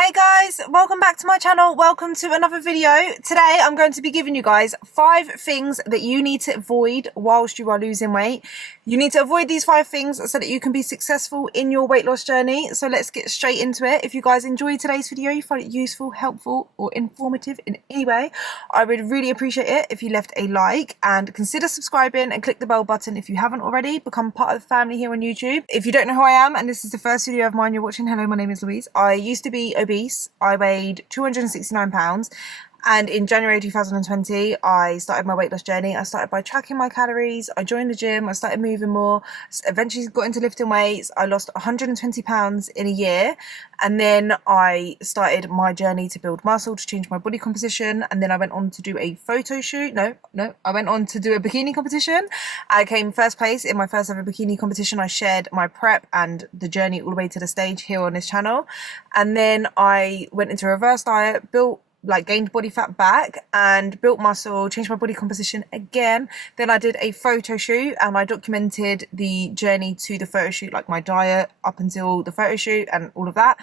Hey guys, welcome back to my channel. Welcome to another video. Today I'm going to be giving you guys 5 things that you need to avoid whilst you are losing weight. You need to avoid these 5 things so that you can be successful in your weight loss journey. So let's get straight into it. If you guys enjoyed today's video, you find it useful, helpful or informative in any way, I would really appreciate it if you left a like and consider subscribing and click the bell button if you haven't already. Become part of the family here on YouTube. If you don't know who I am and this is the first video of mine you're watching, hello, my name is Louise. I used to be obese. I weighed 269 pounds and in January 2020 I started my weight loss journey. I started by tracking my calories, I joined the gym, I started moving more, eventually got into lifting weights. I lost 120 pounds in a year, and then I started my journey to build muscle, to change my body composition, and then I went on to do a photo shoot. I went on to do a bikini competition. I came first place in my first ever bikini competition. I shared my prep and the journey all the way to the stage here on this channel, and then I went into a reverse diet, gained body fat back and built muscle, changed my body composition again. Then I did a photo shoot and I documented the journey to the photo shoot, like my diet up until the photo shoot and all of that.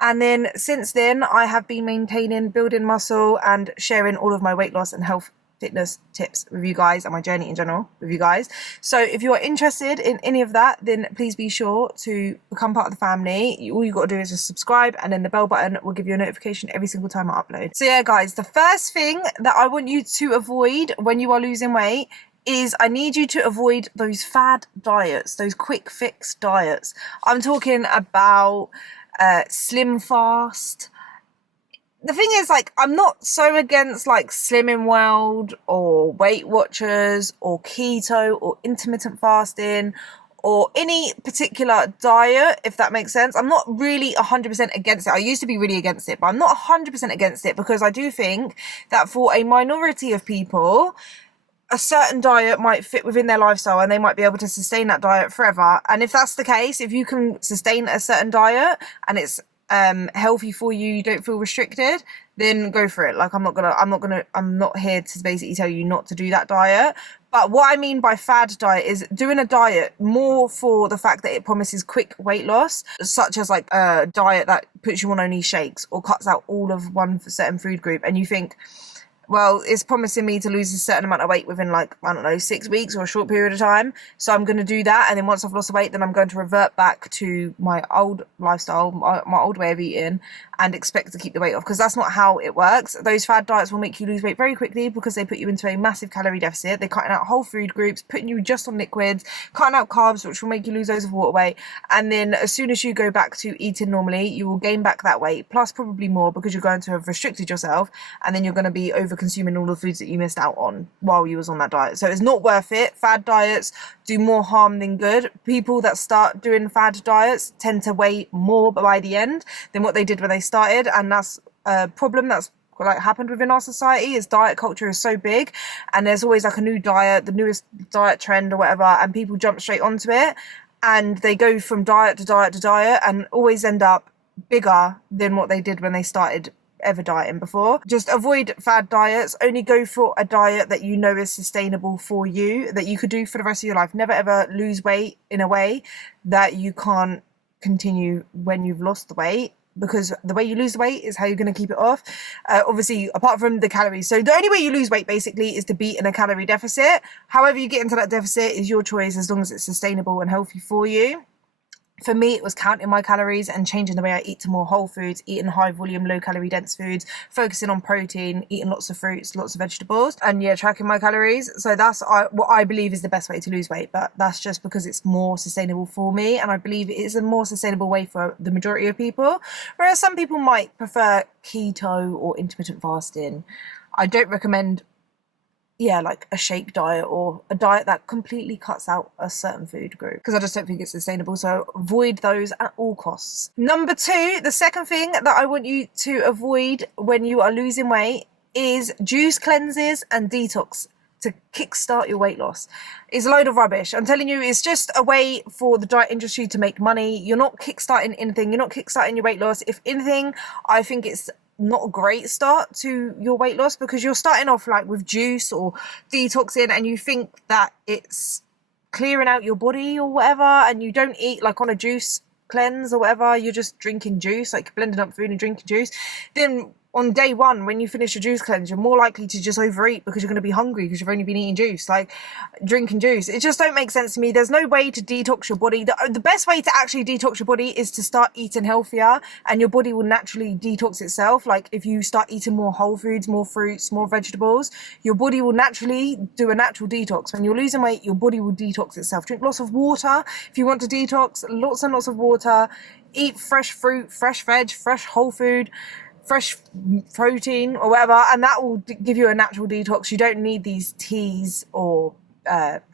And then since then I have been maintaining, building muscle and sharing all of my weight loss and health fitness tips with you guys and my journey in general with you guys. So if you are interested in any of that, then please be sure to become part of the family. All you got to do is just subscribe, and then the bell button will give you a notification every single time I upload. So yeah guys, the first thing that I want you to avoid when you are losing weight is I need you to avoid those fad diets, those quick fix diets. I'm talking about slim fast. The thing is, I'm not so against Slimming World or Weight Watchers or keto or intermittent fasting or any particular diet, if that makes sense. I'm not really 100% against it. I used to be really against it, but I'm not 100% against it because I do think that for a minority of people, a certain diet might fit within their lifestyle and they might be able to sustain that diet forever. And if that's the case, if you can sustain a certain diet and it's healthy for you, you don't feel restricted, then go for it. I'm not here to basically tell you not to do that diet. But what I mean by fad diet is doing a diet more for the fact that it promises quick weight loss, such as a diet that puts you on only shakes or cuts out all of one certain food group, and you think, well, it's promising me to lose a certain amount of weight within 6 weeks or a short period of time. So I'm going to do that. And then once I've lost the weight, then I'm going to revert back to my old lifestyle, my old way of eating, and expect to keep the weight off, because that's not how it works. Those fad diets will make you lose weight very quickly because they put you into a massive calorie deficit. They're cutting out whole food groups, putting you just on liquids, cutting out carbs, which will make you lose loads of water weight. And then as soon as you go back to eating normally, you will gain back that weight, plus probably more, because you're going to have restricted yourself, and then you're going to be over consuming all the foods that you missed out on while you was on that diet. So it's not worth it. Fad diets do more harm than good. People that start doing fad diets tend to weigh more by the end than what they did when they started, and that's a problem that's happened within our society. Is diet culture is so big, and there's always a new diet, the newest diet trend or whatever, and people jump straight onto it and they go from diet to diet to diet and always end up bigger than what they did when they started ever dieting before. Just avoid fad diets. Only go for a diet that you know is sustainable for you, that you could do for the rest of your life. Never ever lose weight in a way that you can't continue when you've lost the weight, because the way you lose the weight is how you're going to keep it off. Obviously, apart from the calories. So the only way you lose weight basically is to be in a calorie deficit. However you get into that deficit is your choice, as long as it's sustainable and healthy for you. For me, it was counting my calories and changing the way I eat to more whole foods, eating high volume, low calorie dense foods, focusing on protein, eating lots of fruits, lots of vegetables, and yeah, tracking my calories. So that's what I believe is the best way to lose weight, but that's just because it's more sustainable for me, and I believe it is a more sustainable way for the majority of people. Whereas some people might prefer keto or intermittent fasting. I don't recommend a shake diet or a diet that completely cuts out a certain food group, because I just don't think it's sustainable. So avoid those at all costs. Number 2, the second thing that I want you to avoid when you are losing weight is juice cleanses and detox to kickstart your weight loss. It's a load of rubbish. I'm telling you, it's just a way for the diet industry to make money. You're not kickstarting anything. You're not kickstarting your weight loss. If anything, I think it's not a great start to your weight loss, because you're starting off with juice or detoxing and you think that it's clearing out your body or whatever, and you don't eat on a juice cleanse or whatever, you're just drinking juice, like blending up food and drinking juice, then on day one, when you finish your juice cleanse, you're more likely to just overeat because you're going to be hungry because you've only been eating juice, like drinking juice. It just don't make sense to me. There's no way to detox your body. The best way to actually detox your body is to start eating healthier, and your body will naturally detox itself. Like if you start eating more whole foods, more fruits, more vegetables, your body will naturally do a natural detox. When you're losing weight, your body will detox itself. Drink lots of water if you want to detox, lots and lots of water. Eat fresh fruit, fresh veg, fresh whole food, fresh protein or whatever, and that will give you a natural detox. You don't need these teas or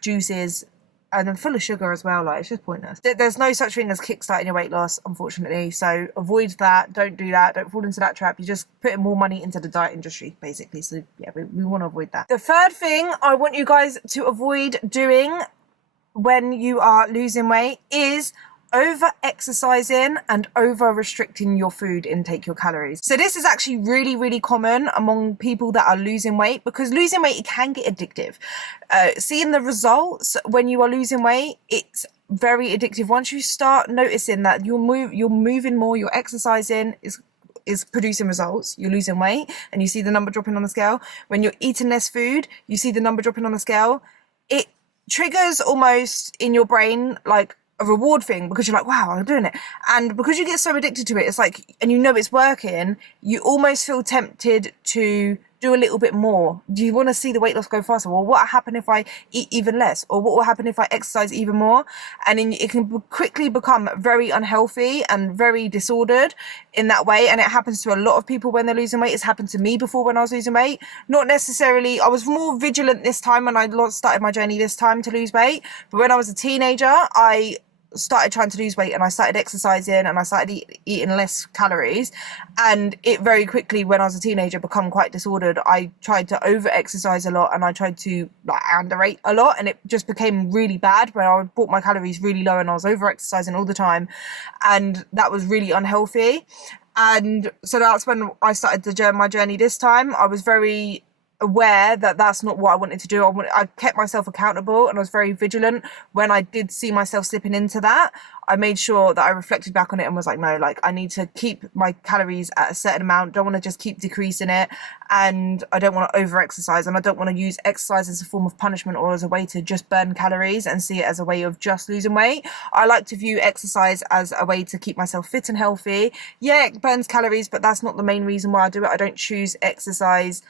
juices, and then full of sugar as well. Like, it's just pointless. There's no such thing as kickstarting your weight loss, unfortunately, so avoid that. Don't do that. Don't fall into that trap. You're just putting more money into the diet industry, basically. So yeah, we want to avoid that. The third thing I want you guys to avoid doing when you are losing weight is over exercising and over restricting your food intake, your calories. So this is actually really, really common among people that are losing weight, because losing weight, it can get addictive. Seeing the results when you are losing weight, it's very addictive. Once you start noticing that you're moving more, you're exercising, is producing results, you're losing weight, and you see the number dropping on the scale. When you're eating less food, you see the number dropping on the scale. It triggers almost in your brain like a reward thing, because you're like, wow, I'm doing it. And because you get so addicted to it, it's like, and you know it's working, you almost feel tempted to do a little bit more. Do you want to see the weight loss go faster? Well, what will happen if I eat even less? Or what will happen if I exercise even more? And then it can quickly become very unhealthy and very disordered in that way. And it happens to a lot of people when they're losing weight. It's happened to me before when I was losing weight. Not necessarily, I was more vigilant this time when I started my journey this time to lose weight. But when I was a teenager, I started trying to lose weight, and I started exercising, and I started eating less calories, and it very quickly, when I was a teenager, become quite disordered. I tried to over exercise a lot, and I tried to like undereat a lot, and it just became really bad when I brought my calories really low and I was over exercising all the time, and that was really unhealthy. And so that's when I started my journey this time. I was very aware that that's not what I wanted to do. I kept myself accountable, and I was very vigilant when I did see myself slipping into that. I made sure that I reflected back on it and was like, no, like I need to keep my calories at a certain amount. Don't want to just keep decreasing it, and I don't want to over exercise, and I don't want to use exercise as a form of punishment or as a way to just burn calories and see it as a way of just losing weight. I like to view exercise as a way to keep myself fit and healthy. Yeah, it burns calories, but that's not the main reason why I do it. I don't choose exercise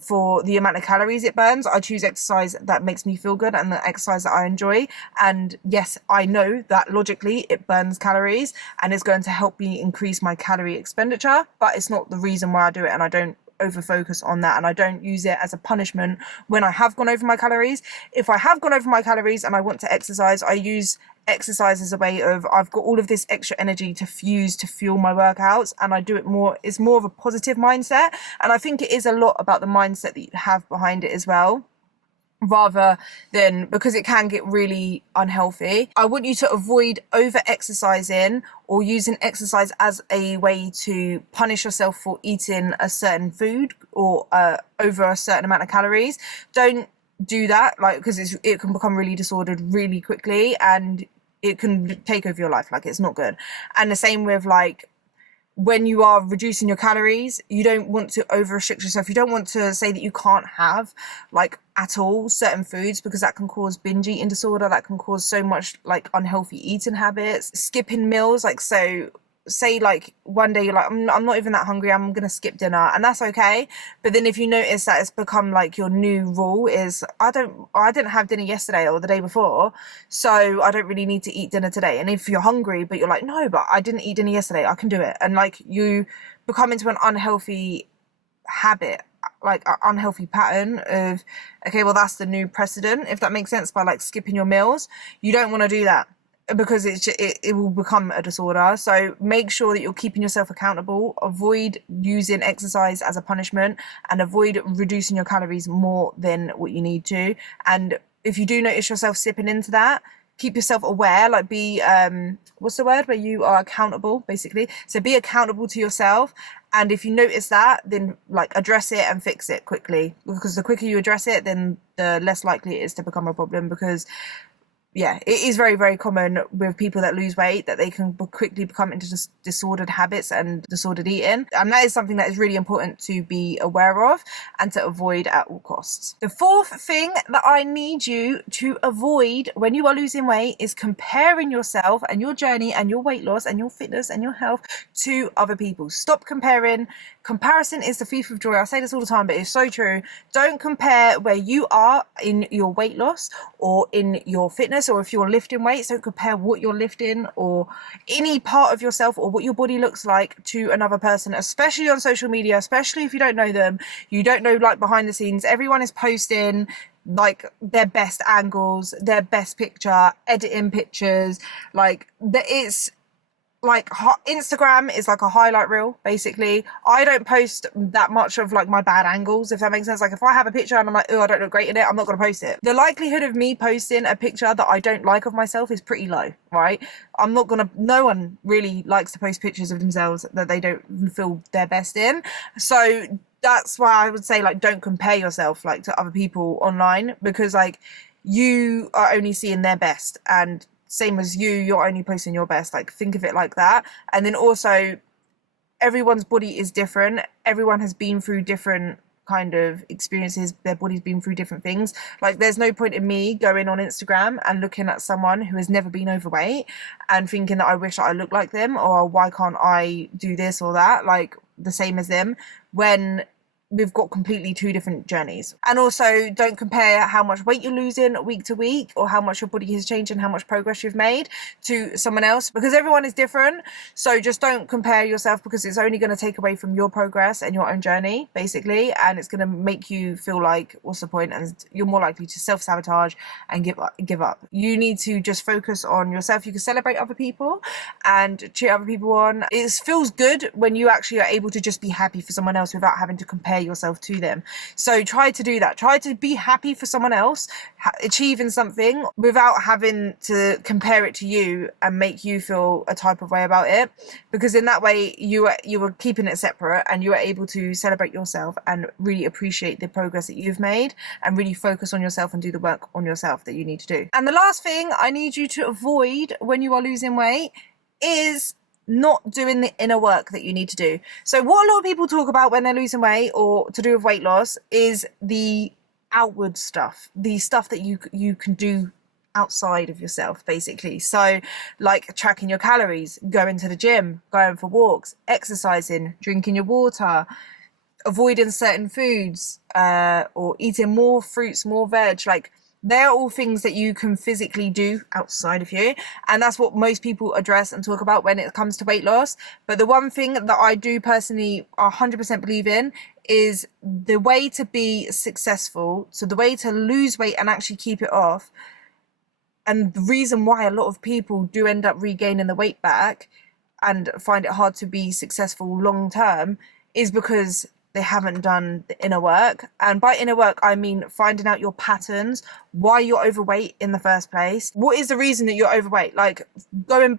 for the amount of calories it burns. I choose exercise that makes me feel good and the exercise that I enjoy. And yes, I know that logically it burns calories and it's going to help me increase my calorie expenditure, but it's not the reason why I do it, and I don't over focus on that, and I don't use it as a punishment when I have gone over my calories. If I have gone over my calories and I want to exercise, I use exercise as a way of, I've got all of this extra energy to fuel my workouts, and I do it more, it's more of a positive mindset. And I think it is a lot about the mindset that you have behind it as well, rather than, because it can get really unhealthy. I want you to avoid over exercising or using exercise as a way to punish yourself for eating a certain food or over a certain amount of calories. Don't do that, like, because it can become really disordered really quickly, and it can take over your life. Like, it's not good. And the same with, like, when you are reducing your calories, you don't want to over restrict yourself. You don't want to say that you can't have, like, at all certain foods, because that can cause binge eating disorder. That can cause so much, like, unhealthy eating habits. Skipping meals, like, so say like one day you're like, I'm not even that hungry, I'm gonna skip dinner, and that's okay. But then if you notice that it's become like your new rule is, I didn't have dinner yesterday or the day before, so I don't really need to eat dinner today. And if you're hungry but you're like, no, but I didn't eat dinner yesterday, I can do it, and like you become into an unhealthy habit, like an unhealthy pattern of, okay, well, that's the new precedent, if that makes sense, by like skipping your meals. You don't want to do that, because it will become a disorder. So make sure that you're keeping yourself accountable. Avoid using exercise as a punishment, and avoid reducing your calories more than what you need to. And if you do notice yourself slipping into that, keep yourself aware, like be, what's the word, where you are accountable, basically. So be accountable to yourself. And if you notice that, then like address it and fix it quickly, because the quicker you address it, then the less likely it is to become a problem. Because yeah, it is very, very common with people that lose weight that they can quickly become into disordered habits and disordered eating. And that is something that is really important to be aware of and to avoid at all costs. The fourth thing that I need you to avoid when you are losing weight is comparing yourself and your journey and your weight loss and your fitness and your health to other people. Stop comparing. Comparison is the thief of joy. I say this all the time, but it's so true. Don't compare where you are in your weight loss or in your fitness, or if you're lifting weights, don't compare what you're lifting or any part of yourself or what your body looks like to another person, especially on social media, especially if you don't know them, you don't know like behind the scenes. Everyone is posting like their best angles, their best picture, editing pictures, like it's like Instagram is like a highlight reel, basically. I don't post that much of like my bad angles, if that makes sense. Like if I have a picture and I'm like, oh, I don't look great in it, I'm not going to post it. The likelihood of me posting a picture that I don't like of myself is pretty low, right? I'm not going to, no one really likes to post pictures of themselves that they don't feel their best in. So that's why I would say, like, don't compare yourself like to other people online, because like you are only seeing their best, and same as you're only posting your best. Like, think of it like that. And then also, everyone's body is different. Everyone has been through different kind of experiences. Their body's been through different things. Like, there's no point in me going on Instagram and looking at someone who has never been overweight and thinking that I wish that I looked like them, or why can't I do this or that, like the same as them, when we've got completely two different journeys. And also, don't compare how much weight you're losing week to week, or how much your body has changed and how much progress you've made to someone else, because everyone is different. So just don't compare yourself, because it's only going to take away from your progress and your own journey, basically, and it's going to make you feel like, what's the point? And you're more likely to self-sabotage and give up. You need to just focus on yourself. You can celebrate other people and cheer other people on. It feels good when you actually are able to just be happy for someone else without having to compare yourself to them. So try to do that. Try to be happy for someone else achieving something without having to compare it to you and make you feel a type of way about it, because in that way you are keeping it separate, and you are able to celebrate yourself and really appreciate the progress that you've made and really focus on yourself and do the work on yourself that you need to do. And the last thing I need you to avoid when you are losing weight is not doing the inner work that you need to do. So what a lot of people talk about when they're losing weight or to do with weight loss is the outward stuff, the stuff that you can do outside of yourself, basically. So like tracking your calories, going to the gym, going for walks, exercising, drinking your water, avoiding certain foods, or eating more fruits, more veg. Like, they're all things that you can physically do outside of you, and that's what most people address and talk about when it comes to weight loss. But the one thing that I do personally 100% believe in is the way to be successful, so the way to lose weight and actually keep it off, and the reason why a lot of people do end up regaining the weight back and find it hard to be successful long term is because they haven't done the inner work. And by inner work, I mean finding out your patterns, why you're overweight in the first place. What is the reason that you're overweight? Like, going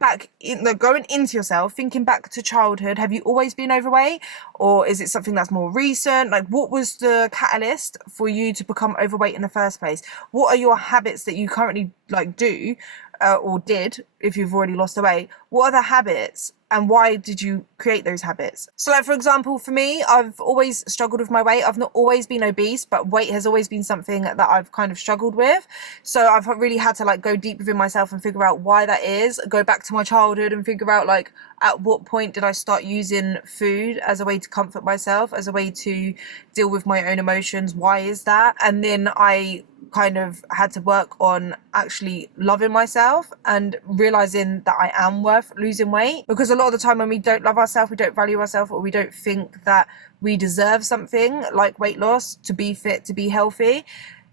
into yourself, thinking back to childhood. Have you always been overweight? Or is it something that's more recent? Like, what was the catalyst for you to become overweight in the first place? What are your habits that you currently like do, or did, if you've already lost the weight? What are the habits? And why did you create those habits? So like, for example, for me, I've always struggled with my weight. I've not always been obese, but weight has always been something that I've kind of struggled with. So I've really had to like go deep within myself and figure out why that is, go back to my childhood and figure out like, at what point did I start using food as a way to comfort myself, as a way to deal with my own emotions? Why is that? And then I kind of had to work on actually loving myself and realizing that I am worth losing weight, because a lot of the time when we don't love ourselves, we don't value ourselves, or we don't think that we deserve something like weight loss, to be fit, to be healthy,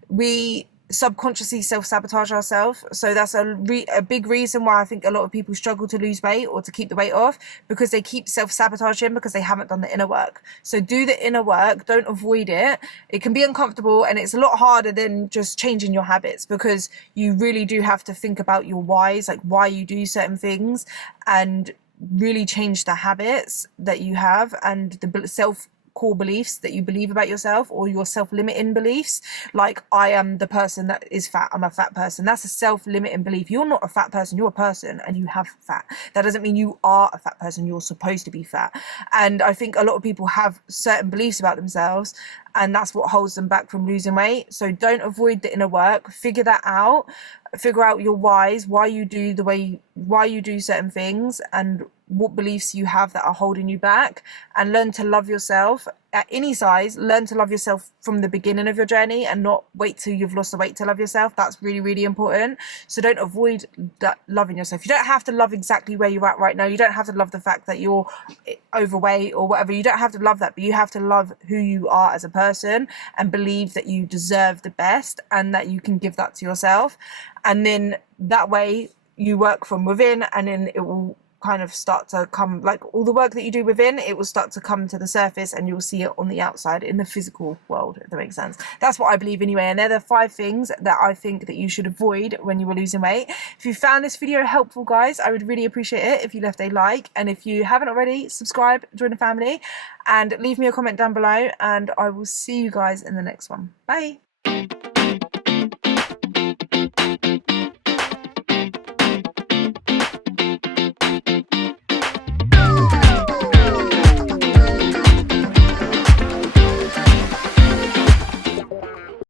we subconsciously self-sabotage ourselves. So that's a big reason why I think a lot of people struggle to lose weight or to keep the weight off, because they keep self-sabotaging because they haven't done the inner work. So do the inner work, don't avoid it. It can be uncomfortable, and it's a lot harder than just changing your habits, because you really do have to think about your whys, like why you do certain things, and really change the habits that you have and the core beliefs that you believe about yourself, or your self-limiting beliefs. Like, I am the person that is fat, I'm a fat person. That's a self-limiting belief. You're not a fat person, you're a person and you have fat. That doesn't mean you are a fat person, you're supposed to be fat. And I think a lot of people have certain beliefs about themselves, and that's what holds them back from losing weight. So don't avoid the inner work, figure that out, figure out your whys, why you do certain things, and what beliefs you have that are holding you back, and learn to love yourself at any size. Learn to love yourself from the beginning of your journey and not wait till you've lost the weight to love yourself. That's really, really important. So don't avoid that loving yourself. You don't have to love exactly where you're at right now. You don't have to love the fact that you're overweight or whatever. You don't have to love that, but you have to love who you are as a person and believe that you deserve the best and that you can give that to yourself. And then that way you work from within, and then it will kind of start to come, like all the work that you do within, it will start to come to the surface and you'll see it on the outside in the physical world, if that makes sense. That's what I believe anyway, and they're the 5 things that I think that you should avoid when you are losing weight. If you found this video helpful, guys, I would really appreciate it if you left a like, and if you haven't already, subscribe, join the family, and leave me a comment down below, and I will see you guys in the next one. Bye.